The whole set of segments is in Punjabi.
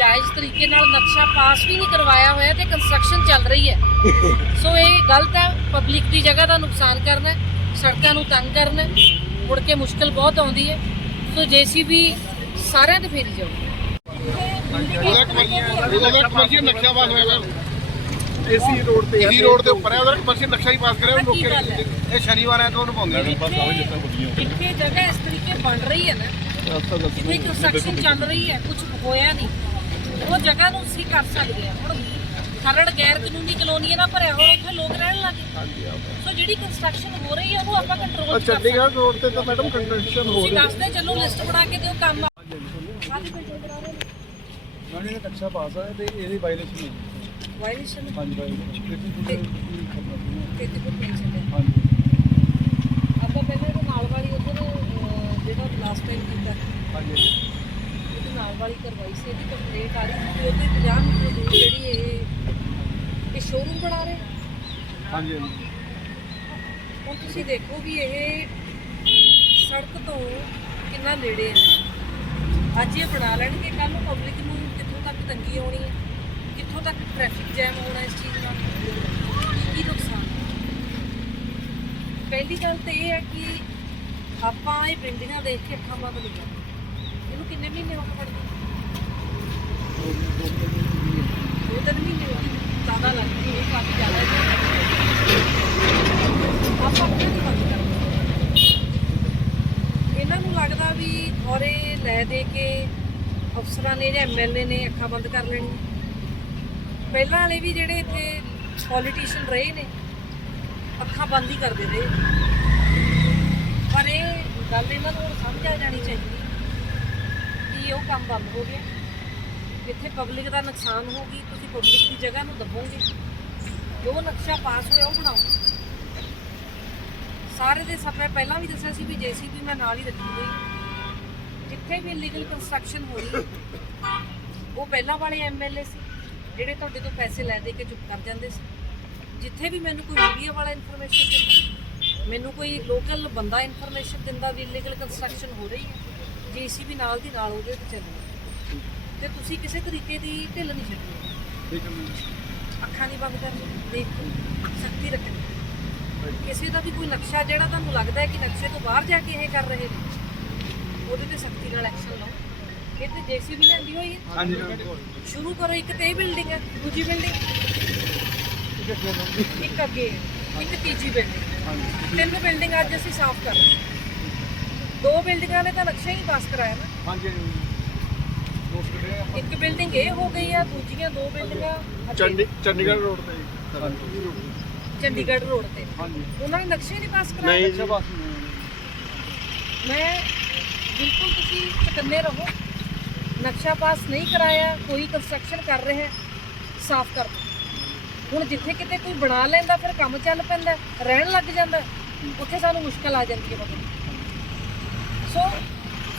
ਨਜਾਇਜ਼ ਤਰੀਕੇ ਨਾਲ ਨਕਸ਼ਾ ਪਾਸ ਵੀ ਨਹੀਂ ਕਰਵਾਇਆ ਹੋਇਆ ਤੇ ਕੰਸਟਰਕਸ਼ਨ ਚੱਲ ਰਹੀ ਹੈ। ਸੋ ਇਹ ਗਲਤ ਹੈ। ਪਬਲਿਕ ਦੀ ਜਗ੍ਹਾ ਦਾ ਨੁਕਸਾਨ ਕਰਨਾ ਸੜਕਾਂ ਨੂੰ ਤੰਗ ਕਰਨਾ ਮੁੜ ਕੇ ਮੁਸ਼ਕਲ ਬਹੁਤ ਆਉਂਦੀ ਹੈ। ਸੋ ਜੀਸੀਬੀ ਸਾਰਿਆਂ ਤੇ ਫੇਰੀ ਜਾਊ। ਉਹਦਾ ਕਮਰਸ਼ੀਅਲ ਉਹਦਾ ਕਮਰਸ਼ੀਅਲ ਨਕਸ਼ਾ ਪਾਸ ਹੋਇਆ ਹੋਇਆ। ਏਸੀ ਰੋਡ ਤੇ ਇਹੀ ਰੋਡ ਦੇ ਉੱਪਰ ਹੈ ਉਹਦਾ ਕਮਰਸ਼ੀਅਲ ਨਕਸ਼ਾ ਹੀ ਪਾਸ ਕਰਿਆ ਉਹਨੂੰ ਕੀ ਗੱਲ ਹੈ? ਰੋਕੇ ਇਹ ਸ਼ਨੀਵਾਰ ਐਤਵਾਰ ਨੂੰ ਪਾਉਂਦੇ ਨੇ ਜਿੱਥੇ ਜਗ੍ਹਾ ਇਸ ਤਰੀਕੇ ਬਣ ਰਹੀ ਹੈ ਨਾ ਜਿੱਥੇ ਕੰਸਟਰਕਸ਼ਨ ਚੱਲ ਰਹੀ ਹੈ ਕੁਝ ਹੋਇਆ ਨਹੀਂ। ਉਹ ਜਗ੍ਹਾ ਨੂੰ ਅਸੀਂ ਕਰ ਸਕਦੇ ਹਾਂ ਹੁਣ ਖਰੜ ਗੈਰ ਕਾਨੂੰਨੀ ਕਲੋਨੀ ਨਾਲ ਭਰਿਆ ਹੋਇਆ ਉੱਥੇ ਲੋਕ ਰਹਿਣ ਲੱਗੇ ਸੋ ਜਿਹੜੀ ਕੰਸਟਰਕਸ਼ਨ ਹੋ ਰਹੀ ਹੈ ਉਹਨੂੰ ਆਪਾਂ ਕੰਟਰੋਲ ਕਰ ਸਕਦੇ ਹਾਂ ਚੰਡੀਗੜ੍ਹ ਰੋਡ ਤੇ ਤਾਂ ਮੈਡਮ ਕੰਸਟਰਕਸ਼ਨ ਹੋ ਤੁਸੀਂ ਰਹੀ ਹੈ ਦੱਸਦੇ ਚੱਲੋ ਲਿਸਟ ਬਣਾ ਕੇ ਦਿਓ ਕੰਮ ਮੈਡਮ ਇਹ ਨਕਸ਼ਾ ਪਾਸ ਹੈ ਤੇ ਇਹਦੀ ਵਾਇਲੇਸ਼ਨ ਹੈ ਵਾਇਲੇਸ਼ਨ ਹਾਂਜੀ ਵਾਇਲੇਸ਼ਨ ਤੇ ਕਿਤੇ ਕੋ ਨਹੀਂ ਚੱਲਿਆ ਹਾਂਜੀ ਆਪਾਂ ਪਹਿਲਾਂ ਨਾਲ ਵਾਲੀ ਉਧਰ ਜਿਹੜਾ ਲਾਸਟ ਟਾਈਮ ਕੀਤਾ ਹਾਂਜੀ ਇਹਦੇ ਨਾਲ ਵਾਲੀ ਕਰਵਾਈ ਸੀ ਇਹਦੀ ਕੰਪਲੇਂਟ ਆ ਰਹੀ ਸੀ ਉਹਦੇ 50 ਮੀਟਰ ਦੂਰ ਜਿਹੜੀ ਇਹ ਇਹ ਸ਼ੋਰੂਮ ਬਣਾ ਰਹੇ ਹਾਂਜੀ ਹੁਣ ਤੁਸੀਂ ਦੇਖੋ ਵੀ ਇਹ ਸੜਕ ਤੋਂ ਕਿੰਨਾ ਨੇੜੇ ਹੈ। ਅੱਜ ਇਹ ਬਣਾ ਲੈਣਗੇ ਕੱਲ ਨੂੰ ਪਬਲਿਕ ਨੂੰ ਕਿੱਥੋਂ ਤੱਕ ਤੰਗੀ ਆਉਣੀ ਹੈ? ਕਿੱਥੋਂ ਤੱਕ ਟ੍ਰੈਫਿਕ ਜੈਮ ਹੋਣਾ ਇਸ ਚੀਜ਼ ਨਾਲ? ਕੀ ਕੀ ਨੁਕਸਾਨ ਪਹਿਲੀ ਗੱਲ ਤਾਂ ਇਹ ਹੈ ਕਿ ਆਪਾਂ ਇਹ ਬਿਲਡਿੰਗਾਂ ਦੇਖ ਕੇ ਅੱਖਾਂ ਬੰਦ ਨਹੀਂ ਇਹਨੂੰ ਕਿੰਨੇ ਮਹੀਨੇ ਹੋ ਗਏ ਪੜਦੇ ਦੋ ਤਿੰਨ ਮਹੀਨੇ ਹੋ ਗਏ। ਜ਼ਿਆਦਾ ਲੱਗਦੀ ਹੈ ਕਾਫੀ ਜ਼ਿਆਦਾ ਹੈ ਆਪਾਂ ਆਪਣੇ ਨਹੀਂ ਬੰਦ ਕਰਦੇ ਇਹਨਾਂ ਨੂੰ ਲੱਗਦਾ ਵੀ ਥੋੜੇ ਲੈ ਦੇ ਕੇ ਅਫਸਰਾਂ ਨੇ ਜਾਂ ਐਮਐਲਏ ਨੇ ਅੱਖਾਂ ਬੰਦ ਕਰ ਲੈਣੀ ਪਹਿਲਾਂ ਵਾਲੇ ਵੀ ਜਿਹੜੇ ਇੱਥੇ ਪੋਲੀਟੀਸ਼ੀਅਨ ਰਹੇ ਨੇ, ਅੱਖਾਂ ਬੰਦ ਹੀ ਕਰਦੇ ਰਹੇ। ਪਰ ਇਹ ਗੱਲ ਇਹਨਾਂ ਨੂੰ ਹੁਣ ਸਮਝ ਆ ਜਾਣੀ ਚਾਹੀਦੀ। ਕਿ ਉਹ ਕੰਮ ਬੰਦ ਹੋ ਗਿਆ। ਜਿੱਥੇ ਪਬਲਿਕ ਦਾ ਨੁਕਸਾਨ ਹੋਊਗੀ ਤੁਸੀਂ ਪਬਲਿਕ ਦੀ ਜਗ੍ਹਾ ਨੂੰ ਦੱਬੋਗੇ। ਜੋ ਨਕਸ਼ਾ ਪਾਸ ਹੋਇਆ ਉਹ ਬਣਾਓ। ਸਾਰੇ ਦੇ ਸਭ, ਮੈਂ ਪਹਿਲਾਂ ਵੀ ਦੱਸਿਆ ਸੀ ਵੀ ਜੀਸੀਬੀ ਮੈਂ ਨਾਲ ਹੀ ਰੱਖੀ ਹੋਈ। ਜਿੱਥੇ ਵੀ ਇਲੀਗਲ ਕੰਸਟਰਕਸ਼ਨ ਹੋਈ, ਉਹ ਪਹਿਲਾਂ ਵਾਲੇ ਐਮਐਲਏ ਸੀ, ਜਿਹੜੇ ਤੁਹਾਡੇ ਤੋਂ ਪੈਸੇ ਲੈ ਦੇ ਕੇ ਚੁੱਪ ਕਰ ਜਾਂਦੇ ਸੀ। ਜਿੱਥੇ ਵੀ ਮੈਨੂੰ ਕੋਈ ਮੀਡੀਆ ਵਾਲਾ ਇਨਫੋਰਮੇਸ਼ਨ ਦਿੰਦਾ, ਮੈਨੂੰ ਕੋਈ ਲੋਕਲ ਬੰਦਾ ਇਨਫੋਰਮੇਸ਼ਨ ਦਿੰਦਾ ਵੀ ਇਲੀਗਲ ਕੰਸਟਰਕਸ਼ਨ ਹੋ ਰਹੀ ਹੈ। ਜੀਸੀਬੀ ਨਾਲ ਦੀ ਨਾਲ ਉਹਦੇ ਤੇ ਚੱਲੋ। ਤੇ ਤੁਸੀਂ ਕਿਸੇ ਤਰੀਕੇ ਦੀ ਢਿੱਲ ਨਹੀਂ ਛੱਡਣੀ। ਅੱਖਾਂ ਨਹੀਂ ਬੰਦ ਕਰਨੀ ਦੇਖੋ ਸਖਤੀ ਰੱਖਣੀ। ਕਿਸੇ ਦਾ ਵੀ ਕੋਈ ਨਕਸ਼ਾ ਜਿਹੜਾ ਤੁਹਾਨੂੰ ਲੱਗਦਾ ਹੈ ਕਿ ਨਕਸ਼ੇ ਤੋਂ ਬਾਹਰ ਜਾ ਕੇ ਇਹ ਕਰ ਰਹੇ ਨੇ ਉਹਦੇ ਤੇ ਸਖਤੀ ਨਾਲ ਐਕਸ਼ਨ ਲਓ। ਇਹ ਤੇ ਜੀਸੀਬੀ ਲੈਂਦੀ ਹੋਈ ਹੈ। ਹਾਂਜੀ। ਸ਼ੁਰੂ ਕਰੋ ਇੱਕ ਤੇ ਇਹ ਬਿਲਡਿੰਗ ਹੈ ਦੂਜੀ ਬਿਲਡਿੰਗ ਇੱਕ ਅੱਗੇ ਇੱਕ ਤੀਜੀ ਬਿਲਡਿੰਗ ਹਾਂਜੀ। ਤਿੰਨ ਬਿਲਡਿੰਗ ਅੱਜ ਅਸੀਂ ਸਾਫ਼ ਕਰ ਰਹੇ ਹਾਂ। ਦੋ ਬਿਲਡਿੰਗਾਂ ਨੇ ਤਾਂ ਨਕਸ਼ਾ ਹੀ ਪਾਸ ਕਰਾਇਆ ਨਾ। ਹਾਂਜੀ ਇੱਕ ਬਿਲਡਿੰਗ ਇਹ ਹੋ ਗਈ ਆ ਦੂਜੀਆਂ ਦੋ ਬਿਲਡਿੰਗਾਂ। ਚੰਡੀ ਚੰਡੀਗੜ੍ਹ ਰੋਡ ਤੇ ਚੰਡੀਗੜ੍ਹ ਰੋਡ ਤੇ। ਹਾਂਜੀ। ਉਹਨਾਂ ਨੇ ਨਕਸ਼ੇ ਨਹੀਂ ਪਾਸ ਕਰਾਇਆ ਨਕਸ਼ਾ ਪਾਸ ਨਹੀਂ ਮੈਂ ਬਿਲਕੁਲ ਤੁਸੀਂ ਚਕੰਨੇ ਰਹੋ। ਨਕਸ਼ਾ ਪਾਸ ਨਹੀਂ ਕਰਾਇਆ ਕੋਈ ਕੰਸਟਰਕਸ਼ਨ ਕਰ ਰਿਹਾ ਹੈ ਸਾਫ਼ ਕਰ ਹੁਣ ਜਿੱਥੇ ਕਿਤੇ ਕੋਈ ਬਣਾ ਲੈਂਦਾ ਫਿਰ ਕੰਮ ਚੱਲ ਪੈਂਦਾ ਰਹਿਣ ਲੱਗ ਜਾਂਦਾ ਉੱਥੇ ਸਾਨੂੰ ਮੁਸ਼ਕਲ ਆ ਜਾਂਦੀ ਹੈ। ਮਤਲਬ ਸੋ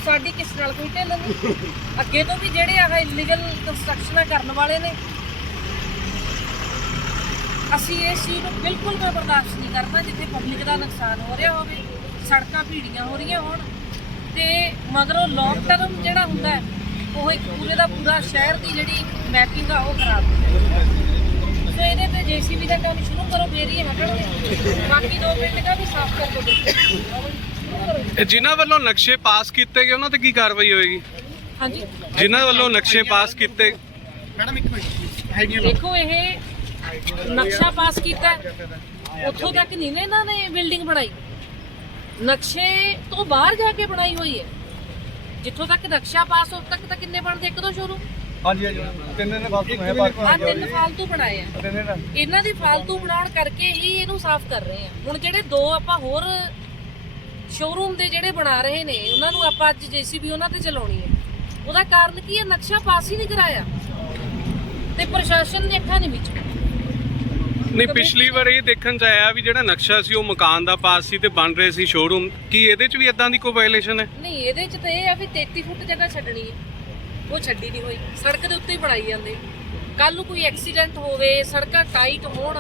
ਸਾਡੀ ਕਿਸ ਨਾਲ ਕੋਈ ਢਿੱਲ ਨਹੀਂ? ਅੱਗੇ ਤੋਂ ਵੀ ਜਿਹੜੇ ਆਹ ਇਲੀਗਲ ਕੰਸਟਰਕਸ਼ਨਾਂ ਕਰਨ ਵਾਲੇ ਨੇ, ਅਸੀਂ ਇਸ ਚੀਜ਼ ਨੂੰ ਬਿਲਕੁਲ ਵੀ ਬਰਦਾਸ਼ਤ ਨਹੀਂ ਕਰਨਾ ਜਿੱਥੇ ਪਬਲਿਕ ਦਾ ਨੁਕਸਾਨ ਹੋ ਰਿਹਾ ਹੋਵੇ, ਸੜਕਾਂ ਭੀੜੀਆਂ ਹੋ ਰਹੀਆਂ ਹੋਣ, ਤੇ ਮਗਰੋਂ ਲੌਂਗ ਟਰਮ ਜਿਹੜਾ ਹੁੰਦਾ ਉਹ ਇੱਕ ਪੂਰੇ ਦਾ ਪੂਰਾ ਸ਼ਹਿਰ ਦੀ ਜਿਹੜੀ ਮੈਪਿੰਗ ਆ, ਉਹ ਖਰਾਬ ਹੋ ਜਾਂਦੀ ਸੋ ਇਹਦੇ ਤੇ ਜੀਸੀਬੀ ਦਾ ਕੰਮ ਸ਼ੁਰੂ ਕਰੋ, ਫੇਰ ਹੀ ਹਟਣਗੇ ਬਾਕੀ ਦੋ ਬਿਲਡਿੰਗਾਂ ਵੀ ਸਾਫ਼ ਕਰ ਦਿਓ। ਜਿਨ੍ਹਾਂ ਵੱਲੋਂ ਨਕਸ਼ੇ ਪਾਸ ਕੀਤੇ ਗਏ ਉਹਨਾਂ ਤੇ ਕੀ ਕਾਰਵਾਈ ਹੋਏਗੀ? ਹਾਂਜੀ। ਜਿਨ੍ਹਾਂ ਵੱਲੋਂ ਨਕਸ਼ੇ ਪਾਸ ਕੀਤੇ ਮੈਡਮ ਇੱਕ ਮਿੰਟ ਹੈਗੀਆਂ ਦੇਖੋ ਇਹ ਨਕਸ਼ਾ ਪਾਸ ਕੀਤਾ। ਉੱਥੋਂ ਤੱਕ ਨਹੀਂ ਨਾ ਇਹਨਾਂ ਨੇ ਬਿਲਡਿੰਗ ਬਣਾਈ। ਨਕਸ਼ੇ ਤੋਂ ਬਾਹਰ ਜਾ ਕੇ ਬਣਾਈ ਹੋਈ ਹੈ। ਜਿੱਥੋਂ ਤੱਕ ਨਕਸ਼ਾ ਪਾਸ ਹੋ ਤੱਕ ਤਾਂ ਕਿੰਨੇ ਬਣਦੇ? ਇੱਕ ਦੋ ਸ਼ੁਰੂ ਹਾਂਜੀ ਹਾਂਜੀ। ਤਿੰਨ ਨੇ ਆ ਤਿੰਨ ਫਾਲਤੂ ਬਣਾਏ ਆ। ਇਹਨਾਂ ਦੀ ਫਾਲਤੂ ਬਣਾਉਣ ਕਰਕੇ ਹੀ ਇਹਨੂੰ ਸਾਫ਼ ਕਰ ਰਹੇ ਆ। ਹੁਣ ਜਿਹੜੇ ਦੋ ਆਪਾਂ ਹੋਰ ਸ਼ੋਰੂਮ ਦੇ ਜਿਹੜੇ ਬਣਾ ਰਹੇ ਨੇ ਉਹਨਾਂ ਨੂੰ ਆਪਾਂ ਅੱਜ ਜੀਸੀਬੀ ਉਹਨਾਂ ਤੇ ਚਲਾਉਣੀ ਹੈ। ਉਹਦਾ ਕਾਰਨ ਕੀ ਹੈ? ਨਕਸ਼ਾ ਪਾਸ ਹੀ ਨਹੀਂ ਕਰਾਇਆ। ਤੇ ਪ੍ਰਸ਼ਾਸਨ ਨੇ ਅੱਖਾਂ ਨਹੀਂ ਵਿੱਚ ਨਹੀਂ ਪਿਛਲੀ ਵਾਰ ਇਹ ਦੇਖਣ ਚ ਆਇਆ ਵੀ ਜਿਹੜਾ ਨਕਸ਼ਾ ਸੀ ਉਹ ਮਕਾਨ ਦਾ ਪਾਸ ਸੀ ਤੇ ਬਣ ਰਹੇ ਸੀ ਸ਼ੋਰੂਮ ਕੀ ਇਹਦੇ ਚ ਵੀ ਇਦਾਂ ਦੀ ਕੋਈ ਵਾਇਲੇਸ਼ਨ ਹੈ? ਨਹੀਂ ਇਹਦੇ ਚ ਤਾਂ ਇਹ ਆ ਵੀ 33 ਫੁੱਟ ਜਗ੍ਹਾ ਛੱਡਣੀ ਹੈ। ਉਹ ਛੱਡੀ ਨਹੀਂ ਹੋਈ। ਸੜਕ ਦੇ ਉੱਤੇ ਹੀ ਬਣਾਈ ਜਾਂਦੇ। ਕੱਲ ਨੂੰ ਕੋਈ ਐਕਸੀਡੈਂਟ ਹੋਵੇ ਸੜਕਾਂ ਟਾਈਟ ਹੋਣ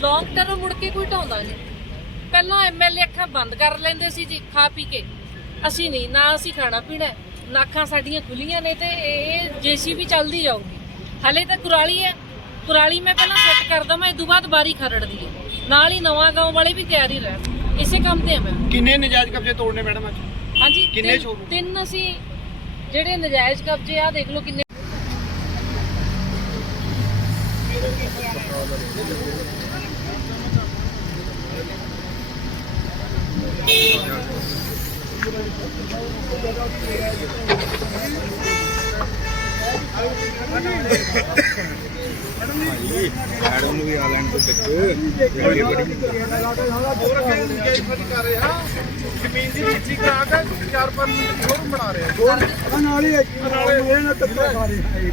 ਲੌਂਗ ਟਰਮ ਮੁੜ ਕੇ ਕੋਈ ਢਾਉਂਦਾ ਨਹੀਂ। ਪਹਿਲਾਂ ਐਮਐਲਏ ਅੱਖਾਂ ਬੰਦ ਕਰ ਲੈਂਦੇ ਸੀ ਜੀ ਖਾ ਪੀ ਕੇ। ਅਸੀਂ ਨਹੀਂ ਨਾ ਅਸੀਂ ਖਾਣਾ ਪੀਣਾ ਹੈ, ਨਾਕਾਂ ਸਾਡੀਆਂ ਖੁੱਲੀਆਂ ਨੇ ਤੇ ਇਹ ਜੀਸੀਬੀ ਚੱਲਦੀ ਜਾਊਗੀ। ਹਲੇ ਤਾਂ ਕੁਰਾਲੀ ਹੈ। ਕੁਰਾਲੀ ਮੈਂ ਪਹਿਲਾਂ ਸੈੱਟ ਕਰਦਾ ਮੈਂ ਇਹ ਤੋਂ ਬਾਅਦ ਬਾਰੀ ਖਰੜਦੀ ਹੈ। ਨਾਲ ਹੀ ਨਵਾਂ ਗਾਉਂ ਵਾਲੇ ਵੀ ਤਿਆਰੀ ਰਹਿਣ। ਇਸੇ ਕੰਮ ਤੇ ਆ ਮੈਂ। ਕਿੰਨੇ ਨਜਾਇਜ਼ ਕਬਜ਼ੇ ਤੋੜਨੇ ਮੈਡਮ ਅੱਜ? ਹਾਂਜੀ ਕਿੰਨੇ showroom? ਤਿੰਨ ਅਸੀਂ ਜਿਹੜੇ ਨਜਾਇਜ਼ ਕਬਜ਼ੇ ਆ ਦੇਖ ਲਓ ਕਿੰਨੇ ਜ਼ਮੀਨ ਦੀ ਨੀਚੀ ਕਰਾ ਕੇ 4-5 ਮਿੰਟ ਸ਼ੋਰੂਮ ਬਣਾ ਰਹੇ ਆ ਨਾਲ ਹੀ ਨਾਲੇ ਨਾ ਤੱਕਾ ਖਾ ਰਹੇ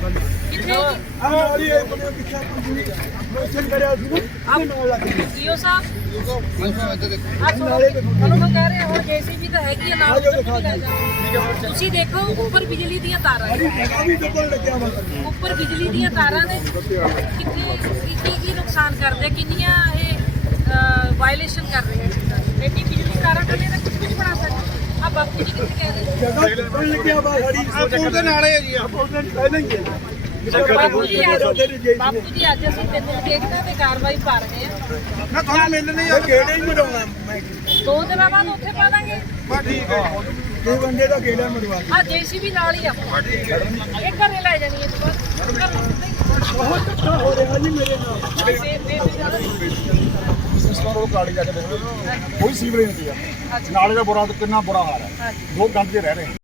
ਕਿੱਥੇ ਆ ਨਾਲ ਹੀ ਇਹ ਬੰਦੇ ਪਿੱਛੇ ਪੰਜੀ ਮੋਸ਼ਨ ਕਰਿਆ ਸੀ ਨਾ ਆ ਨਾਲ ਲੱਗ ਗਿਆ ਈਓ ਸਾਹਿਬ। ਆ ਸੁਣੋ ਨਾਲੇ ਤੇ ਤੁਹਾਨੂੰ ਮੈਂ ਕਹਿ ਰਿਹਾ ਹੁਣ ਜੀਸੀਬੀ ਤਾਂ ਹੈਗੀ ਆ ਨਾਲ ਉੱਧਰ ਦਿਖਾ ਵੀ ਲੈ ਜਾਓ। ਤੁਸੀਂ ਦੇਖੋ ਉੱਪਰ ਬਿਜਲੀ ਦੀਆਂ ਤਾਰਾਂ ਨੇ। ਵੀ ਡਬਲ ਲੱਗਿਆ ਵਾ। ਉੱਪਰ ਬਿਜਲੀ ਦੀਆਂ ਤਾਰਾਂ ਨੇ। ਕਿੰਨੇ ਕੀ ਕੀ- ਕੀ ਨੁਕਸਾਨ ਕਰਦੇ ਕਿੰਨੀਆਂ ਇਹ ਵਾਇਲੇਸ਼ਨ ਕਰ ਰਹੇ ਆ ਚੀਜ਼ਾਂ ਦੀ। ਐਡੀ ਬਿਜਲੀ ਤਾਰਾਂ ਕੱਲੇ ਤਾਂ ਕੁਝ ਵੀ ਨਹੀਂ ਬਣਾ ਸਕਦੇ। ਆ ਬਾਪੂ ਜੀ ਕਿੱਥੇ ਕਹਿ ਰਹੇ ਜਗ੍ਹਾ ਡਬਲ ਲੱਗਿਆ ਵਾ ਸਾਡੀ? ਆ ਪੁਲ ਦੇ ਨਾਲੇ ਹੈ ਜੀ ਆ ਪੁਲ ਦੇ ਪਹਿਲਾਂ ਹੀ ਹੈ। ਬਾਪੂ ਜੀ ਅੱਜ ਬਾਪੂ ਬਾਪੂ ਜੀ ਅੱਜ ਅਸੀਂ ਤਿੰਨ ਦੇਖਦਾ ਤੇ ਕਾਰਵਾਈ ਪਾ ਰਹੇ ਆ ਮੈਂ ਤੁਹਾਨੂੰ ਮਿਲ ਨਹੀਂ ਇਹ ਗੇੜੇ ਹੀ ਮਰਵਾਉਣਾ ਮੈਂ। ਦੋ ਦਿਨਾਂ ਬਾਅਦ ਉੱਥੇ ਪਾ ਦਾਂਗੇ। ਬਾ ਠੀਕ ਹੈ। ਇਹ ਬੰਦੇ ਦਾ ਗੇੜਾ ਮਰਵਾ ਆ ਜੀਸੀਬੀ ਨਾਲ ਹੀ ਆ। ਇਹ ਘਰੇ ਲੈ ਜਾਣੀ ਹੈ ਬਸ ਬਹੁਤ ਧੱਕਾ ਹੋ ਰਿਹਾ ਜੀ। ਮੇਰੇ ਨਾਲ ਸਿਸਟਮ ਉਹ ਕਾਲੀ ਜਾ ਕੇ ਦੇਖੋ ਕੋਈ ਸੀਵਰੇਜ ਨਹੀਂ ਆ। ਨਾਲੇ ਦਾ ਬੁਰਾ ਕਿੰਨਾ ਬੁਰਾ ਹਾਲ ਹੈ। ਲੋਕ ਗੰਦ 'ਚ ਰਹਿ ਰਹੇ